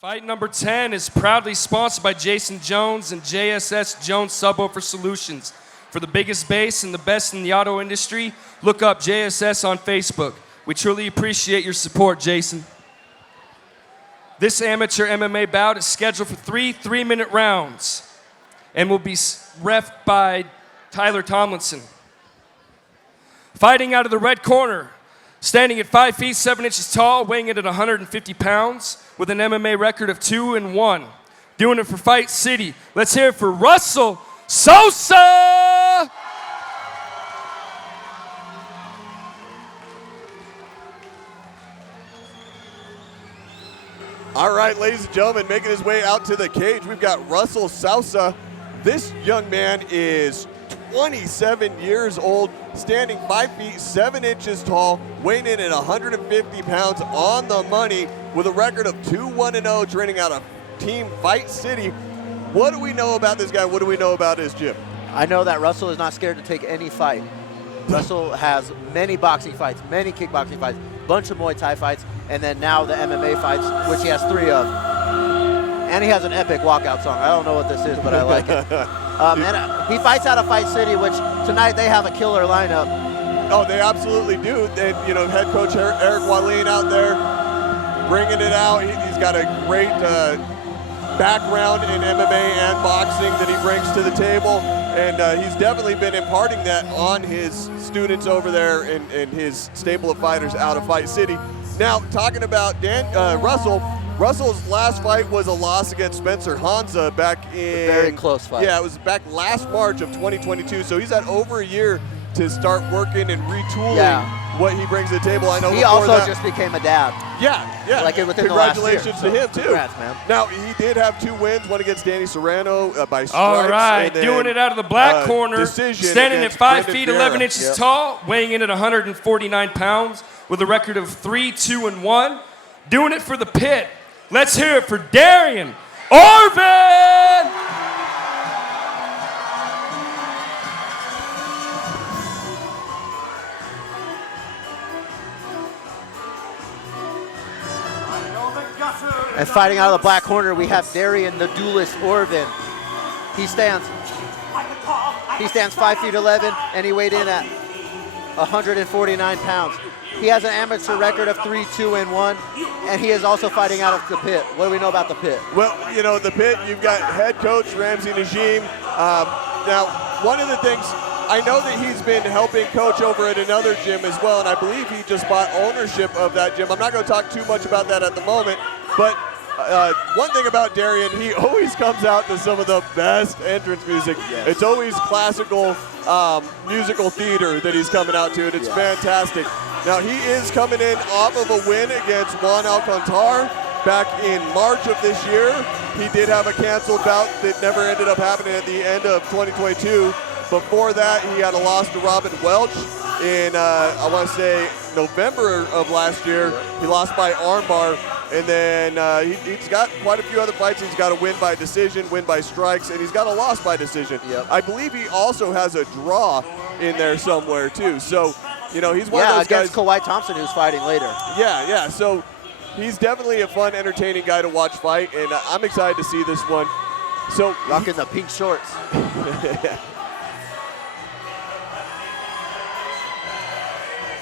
Fight number 10 is proudly sponsored by Jason Jones and JSS Jones Subwoofer Solutions. For the biggest bass and the best in the auto industry, look up JSS on Facebook. We truly appreciate your support, Jason. This amateur MMA bout is scheduled for 3 3-minute rounds and will be reffed by Tyler Tomlinson. Fighting out of the red corner, standing at 5 feet 7 inches tall, weighing in at 150 pounds, with an MMA record of 2-1. Doing it for Fight City. Let's hear it for Russell Sousa! All right, ladies and gentlemen, making his way out to the cage, we've got Russell Sousa. This young man is 27 years old, standing 5 feet 7 inches tall, weighing in at 150 pounds on the money, with a record of 2-1-0, training out of Team Fight City. What do we know about this guy? What do we know about his gym? I know that Russell is not scared to take any fight. Russell has many boxing fights, many kickboxing fights, bunch of Muay Thai fights, and then now the MMA fights, which he has 3 of. And he has an epic walkout song. I don't know what this is, but I like it. And he fights out of Fight City, which tonight they have a killer lineup. Oh, they absolutely do. And, you know, head coach Eric Wallin out there bringing it out. He's got a great background in MMA and boxing that he brings to the table. And he's definitely been imparting that on his students over there and his stable of fighters out of Fight City. Now, talking about Russell's last fight was a loss against Spencer Hansa back in... Very close fight. Yeah, it was back last March of 2022. So he's had over a year to start working and retooling what he brings to the table. I know he also just became a dad. Yeah. Like within Congratulations the last to year. him, too. Congrats, man. Now, he did have 2 wins, one against Danny Serrano by strikes. All right, doing it out of the black corner, standing at 5 feet 11 inches tall, weighing in at 149 pounds, with a record of 3-2-1. Doing it for the pit. Let's hear it for Darien Orvin! And fighting out of the black corner, we have Darien the Duelist Orvin. He stands 5 feet 11, and he weighed in at 149 pounds. He has an amateur record of 3-2-1, and he is also fighting out of the pit. What do we know about the pit? Well, you know, the pit, you've got head coach Ramsey Najim. Now, one of the things, I know that he's been helping coach over at another gym as well, and I believe he just bought ownership of that gym. I'm not going to talk too much about that at the moment, but one thing about Darien, he always comes out to some of the best entrance music. Yes. It's always classical musical theater that he's coming out to, and it's fantastic. Now, he is coming in off of a win against Juan Alcantar back in March of this year. He did have a canceled bout that never ended up happening at the end of 2022. Before that, he had a loss to Robin Welch in, I want to say, November of last year. He lost by armbar. And then he's got quite a few other fights. He's got a win by decision, win by strikes, and he's got a loss by decision. Yep. I believe he also has a draw in there somewhere, too. So, you know, he's one of those guys. Yeah, against Kawhi Thompson, who's fighting later. Yeah. So he's definitely a fun, entertaining guy to watch fight, and I'm excited to see this one. So rocking the pink shorts.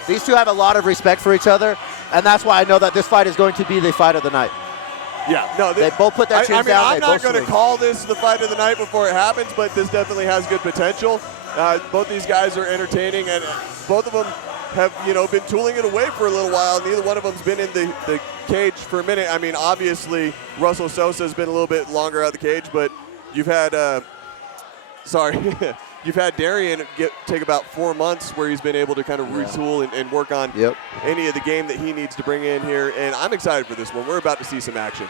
These two have a lot of respect for each other, and that's why I know that this fight is going to be the fight of the night. Yeah, no, they both put their chins down. I'm not going to call this the fight of the night before it happens, but this definitely has good potential. Both these guys are entertaining, and both of them have, you know, been tooling it away for a little while. Neither one of them's been in the cage for a minute. I mean, obviously, Russell Sousa has been a little bit longer out of the cage, but you've had, you've had Darien take about 4 months where he's been able to kind of retool and work on any of the game that he needs to bring in here, and I'm excited for this one. We're about to see some action.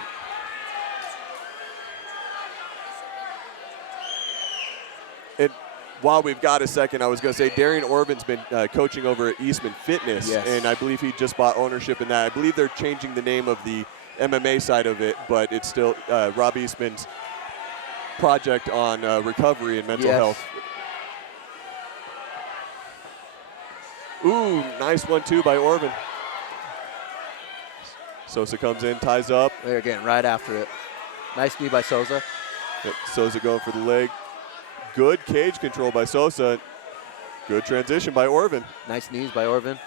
And while we've got a second, I was going to say Darien Orvin's been coaching over at Eastman Fitness, and I believe he just bought ownership in that. I believe they're changing the name of the MMA side of it, but it's still Rob Eastman's project on recovery and mental health. Ooh, nice 1-2 by Orvin. Sousa comes in, ties up. They're getting right after it. Nice knee by Sousa. Yep, Sousa going for the leg. Good cage control by Sousa. Good transition by Orvin. Nice knees by Orvin.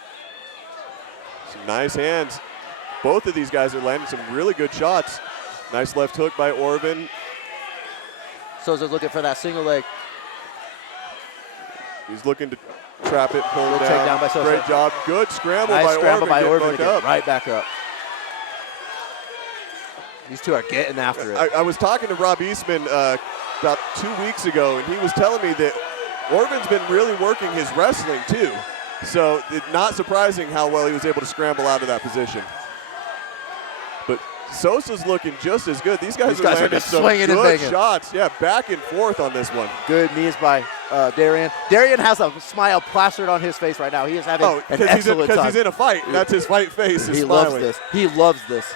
Some nice hands. Both of these guys are landing some really good shots. Nice left hook by Orvin. Sousa's looking for that single leg. He's looking to trap it, pull it Good down. takedown by Sousa. Great job. Good scramble Nice by scramble Orvin. by Getting Orvin hooked to get up. right back up. These two are getting after it. I was talking to Rob Eastman about 2 weeks ago, and he was telling me that Orvin's been really working his wrestling too. So it's not surprising how well he was able to scramble out of that position. But Sousa's looking just as good. These guys are are landing just some swinging and good banging. shots. Yeah, back and forth on this one. Good knees by Darien. Darien has a smile plastered on his face right now. He is having an excellent time. He's in a fight. That's his fight face. He smiling. loves this. He loves this.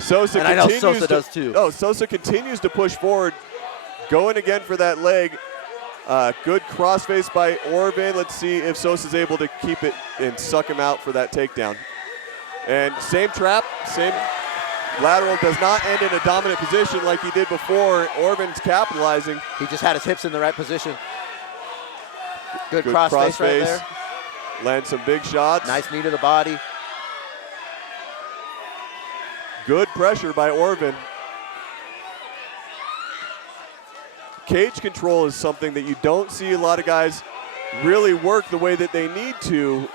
Sousa And I know continues Sousa does too. Oh, Sousa continues to push forward, going again for that leg. Good crossface by Orvin. Let's see if Sousa's able to keep it and suck him out for that takedown. And same trap, same lateral, does not end in a dominant position like he did before. Orvin's capitalizing. He just had his hips in the right position. Good Good crossface right there. Lands some big shots. Nice knee to the body. Good pressure by Orvin. Cage control is something that you don't see a lot of guys really work the way that they need to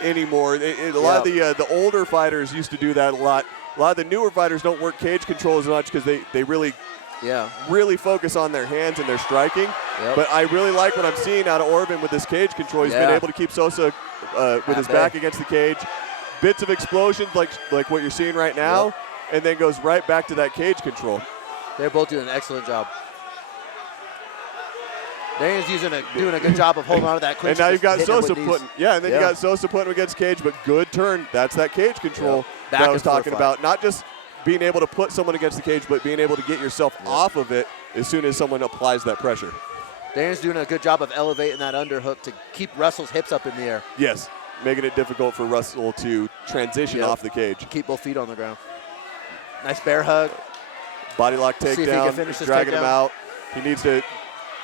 anymore. A lot of the older fighters used to do that a lot. A lot of the newer fighters don't work cage control as much because they really focus on their hands and their striking. Yep. But I really like what I'm seeing out of Orvin with this cage control. He's been able to keep Sousa with his back against the cage. Bits of explosions like what you're seeing right now, and then goes right back to that cage control. They're both doing an excellent job. Darien's doing a good job of holding on to that clinch. And now you've got Sousa you got Sousa putting him against cage, but good turn. That's that cage control that I was talking about. Not just being able to put someone against the cage, but being able to get yourself off of it as soon as someone applies that pressure. Darien's doing a good job of elevating that underhook to keep Russell's hips up in the air. Yes, making it difficult for Russell to transition off the cage. Keep both feet on the ground. Nice bear hug. Body lock See if he can takedown, finish this dragging him takedown. out. He needs to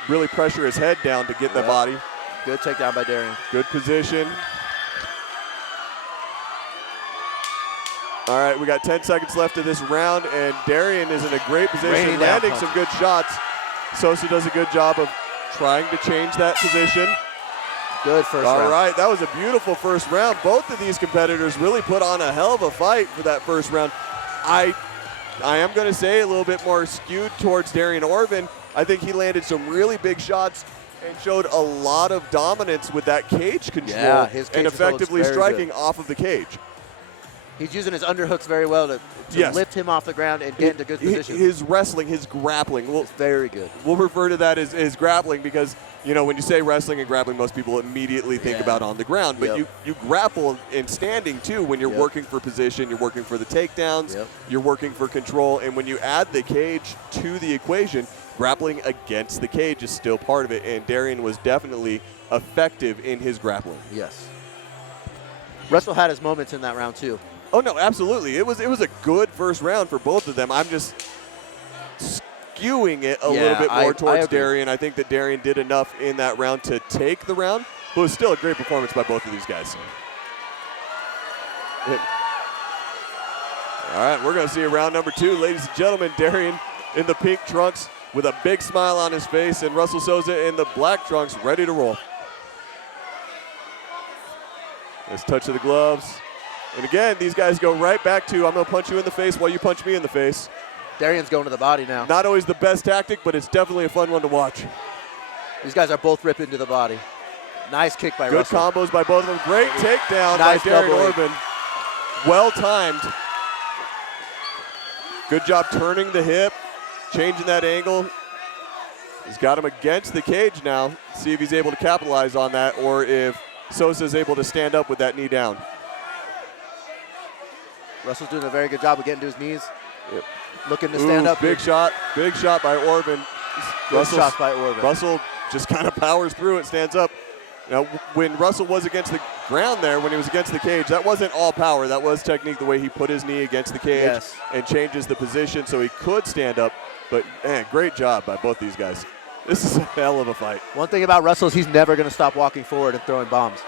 really pressure his head down to get the body. Good takedown by Darien. Good position. All right, we got 10 seconds left of this round, and Darien is in a great position, landing some good shots. Sousa does a good job of trying to change that position. Good first round. All right, that was a beautiful first round. Both of these competitors really put on a hell of a fight for that first round. I am going to say a little bit more skewed towards Darien Orvin. I think he landed some really big shots and showed a lot of dominance with that cage control his cage and effectively control is very striking off of the cage. He's using his underhooks very well to lift him off the ground and get into good position. His wrestling, his grappling. It's very good. We'll refer to that as grappling because, when you say wrestling and grappling, most people immediately think about on the ground. But you grapple in standing, too, when you're working for position. You're working for the takedowns. You're working for control. And when you add the cage to the equation, grappling against the cage is still part of it. And Darien was definitely effective in his grappling. Yes. Russell had his moments in that round, too. Oh, no, absolutely. It was a good first round for both of them. I'm just skewing it a little bit more towards Darien. I think that Darien did enough in that round to take the round, but it was still a great performance by both of these guys. All right, we're going to see round number 2. Ladies and gentlemen, Darien in the pink trunks with a big smile on his face, and Russell Sousa in the black trunks ready to roll. Nice touch of the gloves. And again, these guys go right back to, I'm going to punch you in the face while you punch me in the face. Darien's going to the body now. Not always the best tactic, but it's definitely a fun one to watch. These guys are both ripping to the body. Nice kick by Good Russell. combos by both of them. Great takedown Nice by Darien double Orvin. Well timed. Good job turning the hip, changing that angle. He's got him against the cage now. See if he's able to capitalize on that or if Sousa is able to stand up with that knee down. Russell's doing a very good job of getting to his knees. Looking to stand up. Big shot by Orvin. Good shot by Orvin. Russell just kind of powers through it, stands up. Now, when Russell was against ground there when he was against the cage. That wasn't all power. That was technique, the way he put his knee against the cage and changes the position so he could stand up. But, man, great job by both these guys. This is a hell of a fight. One thing about Russell is he's never going to stop walking forward and throwing bombs.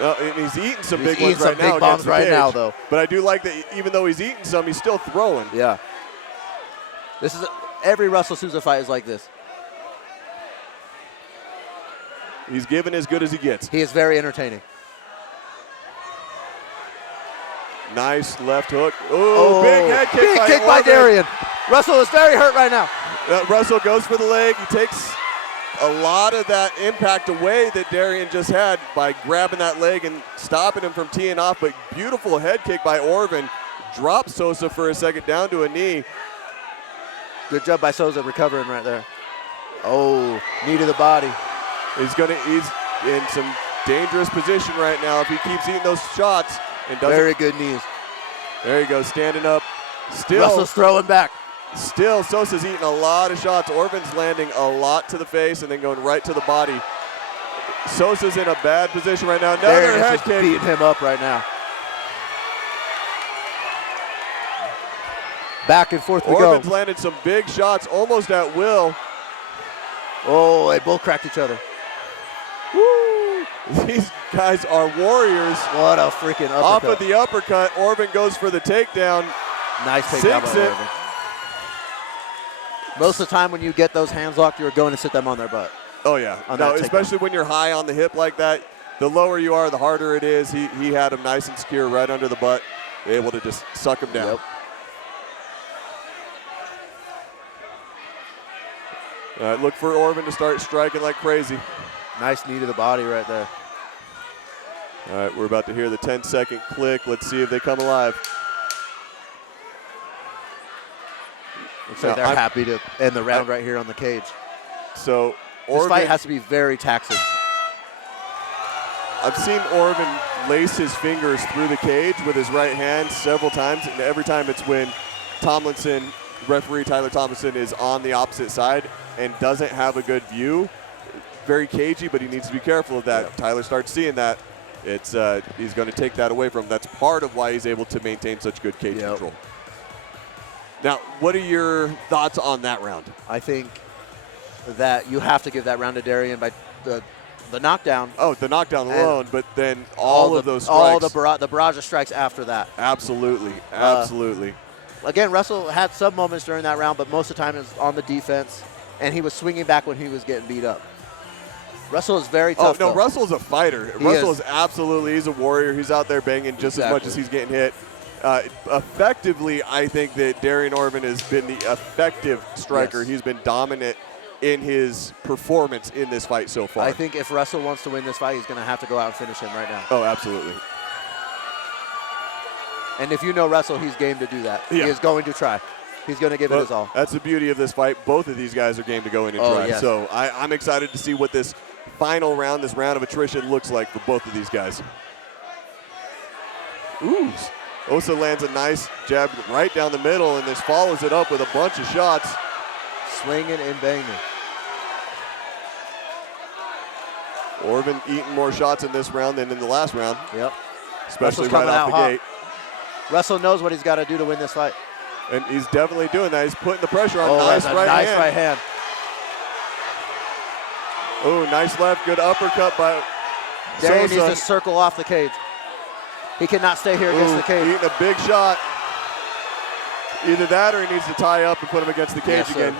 And he's eating some He's big ones eating right some now big bombs against the right cage. now, though. But I do like that even though he's eating some, he's still throwing. Yeah. This is every Russell Sousa fight is like this. He's giving as good as he gets. He is very entertaining. Nice left hook. Ooh, big head kick big by kick by Orvin. Darien. Russell is very hurt right now. Russell goes for the leg. He takes a lot of that impact away that Darien just had by grabbing that leg and stopping him from teeing off. But beautiful head kick by Orvin. Drops Sousa for a second down to a knee. Good job by Sousa recovering right there. Oh, knee to the body. He's in some dangerous position right now if he keeps eating those shots and doesn't. Very good knees. There you go, standing up. Still, Russell's throwing back. Still, Sousa's eating a lot of shots. Orvin's landing a lot to the face and then going right to the body. Sousa's in a bad position right now. Another Darien head is just kick. beating him up right now. Back and forth we Orvin's go. landed some big shots almost at will. Oh, they both cracked each other. Woo! These guys are warriors. What a freaking uppercut. Off of the uppercut, Orvin goes for the takedown. Nice takedown by Sinks it. Orvin. Most of the time when you get those hands locked, you're going to sit them on their butt. Oh, yeah. On No, that takedown. especially when you're high on the hip like that. The lower you are, the harder it is. He had him nice and secure right under the butt, able to just suck him down. Yep. All right, look for Orvin to start striking like crazy. Nice knee to the body right there. All right, we're about to hear the 10-second click. Let's see if they come alive. Looks like Now, they're happy to end the round right here on the cage. So This Orvin, fight has to be very taxing. I've seen Orvin lace his fingers through the cage with his right hand several times, and every time it's when Tomlinson, referee Tyler Tomlinson, is on the opposite side and doesn't have a good view. Very cagey, but he needs to be careful of that. Yep. Tyler starts seeing that. It's he's going to take that away from him. That's part of why he's able to maintain such good cage control. Now, what are your thoughts on that round? I think that you have to give that round to Darien by the knockdown. Oh, the knockdown And alone, but then all of those strikes. All the barrage of strikes after that. Absolutely, absolutely. Again, Russell had some moments during that round, but most of the time it was on the defense, and he was swinging back when he was getting beat up. Russell is very tough. Oh, no, though. Russell's a fighter. Russell is absolutely, he's a warrior. He's out there banging just as much as he's getting hit. Effectively, I think that Darien Orvin has been the effective striker. Yes. He's been dominant in his performance in this fight so far. I think if Russell wants to win this fight, he's going to have to go out and finish him right now. Oh, absolutely. And if you know Russell, he's game to do that. Yeah. He is going to try. He's going to give it his all. That's the beauty of this fight. Both of these guys are game to go in and try. Yes. So I'm excited to see what this final round, this round of attrition, looks like for both of these guys. Ooh. Sousa lands a nice jab right down the middle and just follows it up with a bunch of shots. Swinging and banging. Orvin eating more shots in this round than in the last round. Yep. Especially Russell's right coming off out the hot. gate. Russell knows what he's got to do to win this fight. And he's definitely doing that. He's putting the pressure on. That's Nice a right nice hand. right hand. Oh, nice left. Good uppercut by Darien Sousa. needs to circle off the cage. He cannot stay here against the cage. Eating a big shot. Either that or he needs to tie up and put him against the cage Yes, sir. again.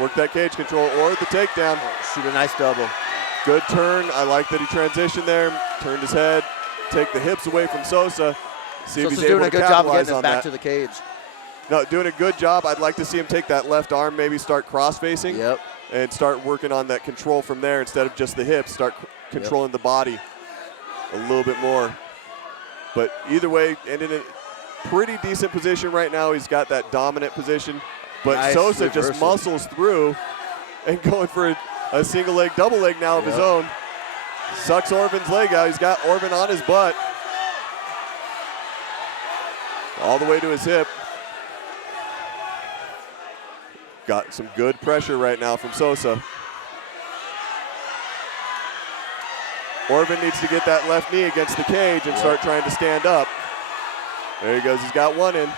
Work that cage control or the takedown. Shoot a nice double. Good turn. I like that he transitioned there. Turned his head. Take the hips away from Sousa. See if Sousa's he's able doing a to good job of capitalize getting him on back that. to the cage. No, doing a good job. I'd like to see him take that left arm, maybe start cross-facing. Yep. And start working on that control from there instead of just the hips. Start controlling the body a little bit more. But either way, and in a pretty decent position right now. He's got that dominant position. But Nice Sousa just reversal. muscles through and going for a single leg, double leg now of his Yep. own. Sucks Orvin's leg out. He's got Orvin on his butt. All the way to his hip. Got some good pressure right now from Sousa. Orvin needs to get that left knee against the cage and start trying to stand up. There he goes. He's got one in.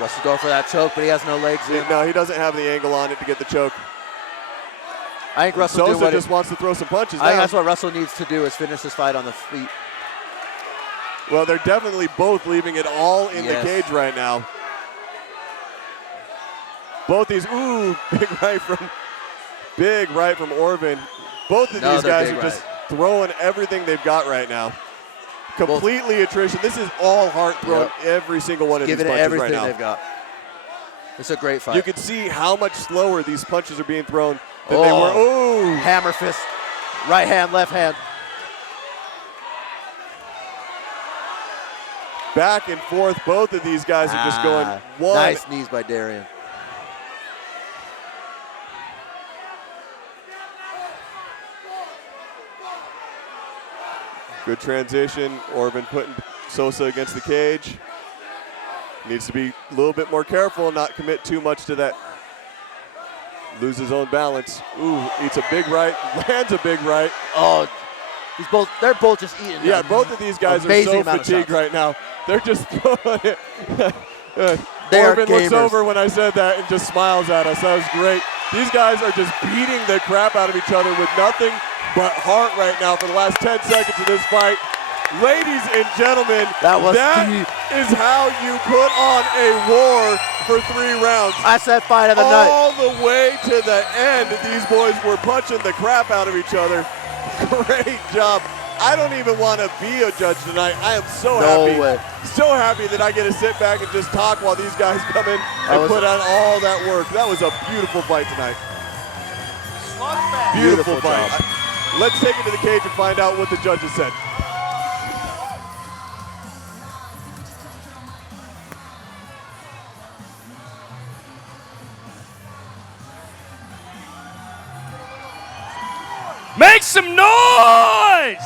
Russell's going for that choke, but he has no legs in. No, he doesn't have the angle on it to get the choke. I think Russell Sousa just wants to throw some punches I think now. that's what Russell needs to do, is finish this fight on the feet. Well, they're definitely both leaving it all in the cage right now. Both these, big right from Orvin. Both of these guys are just throwing everything they've got right now. Completely attrition. This is all heart thrown, every single one of these punches right now. Giving it everything they've got. It's a great fight. You can see how much slower these punches are being thrown than they were. Ooh! Hammer fist. Right hand, left hand. Back and forth. Both of these guys are just going one. Nice knees by Darien. Good transition. Orvin putting Sousa against the cage. Needs to be a little bit more careful, not commit too much to that. Lose his own balance. Ooh, eats a big right, lands a big right. Oh, they're both just eating. Yeah, both of these guys are so fatigued right now. They're just throwing it. Orvin looks over when I said that and just smiles at us. That was great. These guys are just beating the crap out of each other with nothing but heart right now for the last 10 seconds of this fight. Ladies and gentlemen, that is how you put on a war for 3 rounds. I said fight of the night. All the way to the end, these boys were punching the crap out of each other. Great job. I don't even want to be a judge tonight. I am so happy. So happy that I get to sit back and just talk while these guys come in and put on all that work. That was a beautiful fight tonight. Beautiful fight. Let's take it to the cage and find out what the judges said. Make some noise!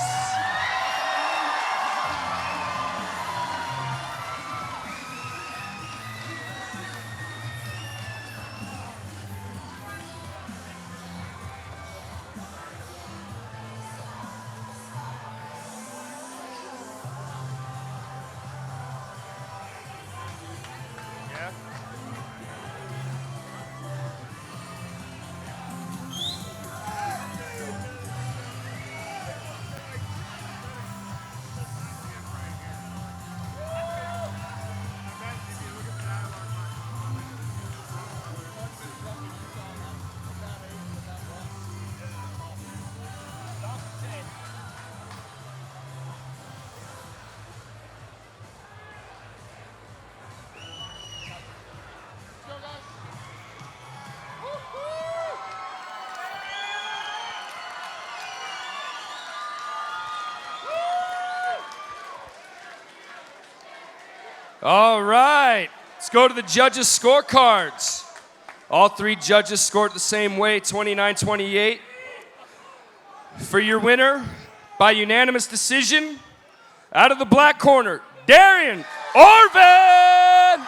All right, let's go to the judges' scorecards. All 3 judges scored the same way, 29-28. For your winner, by unanimous decision, out of the black corner, Darien Orvin!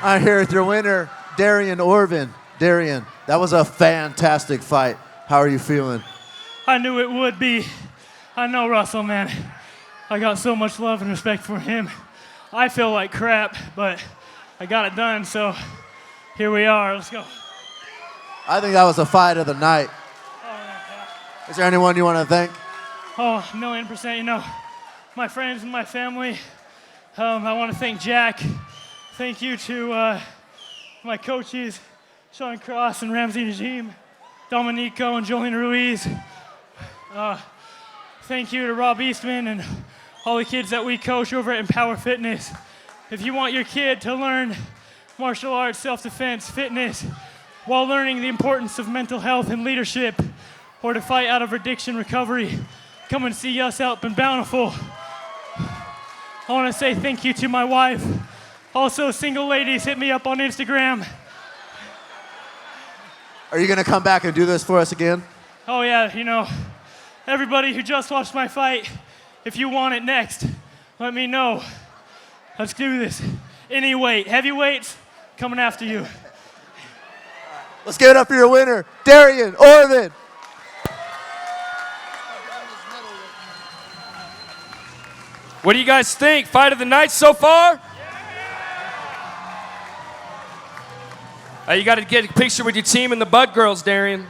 I'm here with your winner, Darien Orvin. Darien, that was a fantastic fight. How are you feeling? I knew it would be. I know Russell, man. I got so much love and respect for him. I feel like crap, but I got it done, so here we are. Let's go. I think that was the fight of the night. Is there anyone you want to thank? Oh, 1,000,000%. You know, my friends and my family. I want to thank Jack. Thank you to my coaches, Sean Cross and Ramsey Najim, Dominico and Jolene Ruiz. Thank you to Rob Eastman and all the kids that we coach over at Empower Fitness. If you want your kid to learn martial arts, self-defense, fitness, while learning the importance of mental health and leadership, or to fight out of addiction recovery, come and see us out in Bountiful. I want to say thank you to my wife. Also, single ladies, hit me up on Instagram. Are you going to come back and do this for us again? Oh yeah, you know, everybody who just watched my fight, if you want it next, let me know. Let's do this. Any weight. Heavyweights, coming after you. Let's give it up for your winner, Darien Orvin. What do you guys think? Fight of the night so far? You got to get a picture with your team and the Bud Girls, Darien.